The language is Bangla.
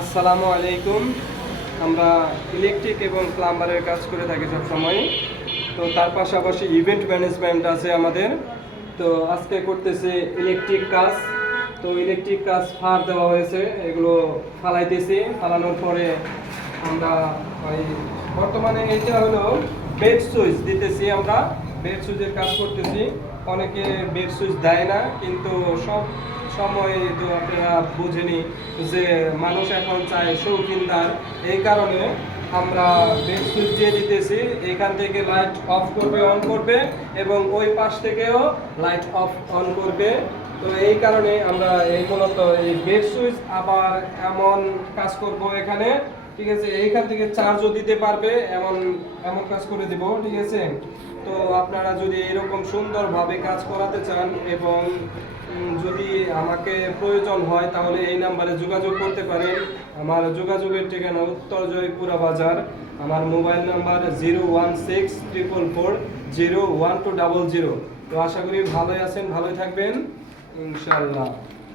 আসসালামু আলাইকুম। আমরা ইলেকট্রিক এবং প্লাম্বারের কাজ করে থাকি সবসময় তো তার পাশাপাশি ইভেন্ট ম্যানেজমেন্ট আছে আমাদের। তো আজকে করতেছে ইলেকট্রিক কাজ। তো ইলেকট্রিক কাজ ফার দেওয়া হয়েছে, এগুলো ফালাইতেছি। ফালানোর পরে আমরা ওই বর্তমানে এটা হলো বেড সুইচ দিতেছি আমরা। বেড সুইচের কাজ করতেছি। অনেকে বেড সুইচ দেয় না, কিন্তু সব সময় তো আপনারা বুঝেনি যে মানুষ এখন চায় শৌখিনদার। এই কারণে আমরা বেড সুইচ দিয়ে দিতেছি, এখান থেকে লাইট অফ করবে, অন করবে এবং ওই পাশ থেকেও লাইট অফ অন করবে। তো এই কারণে আমরা এই মূলত এই বেড সুইচ আবার এমন কাজ করব এখানে। ঠিক আছে, এইখান থেকে চার্জও দিতে পারবে, এমন এমন কাজ করে দেব, ঠিক আছে? তো আপনারা যদি এরকম সুন্দরভাবে কাজ করাতে চান এবং আমাকে প্রয়োজন হয়, তাহলে এই নাম্বারে যোগাযোগ করতে পারেন। আমার যোগাযোগের ঠিকানা উত্তর জয়পুরা বাজার। আমার mobile number zero one six triple four zero one two double zero. তো আশা করি ভালোই আছেন, ভালোই থাকবেন। ইনশাল্লাহ।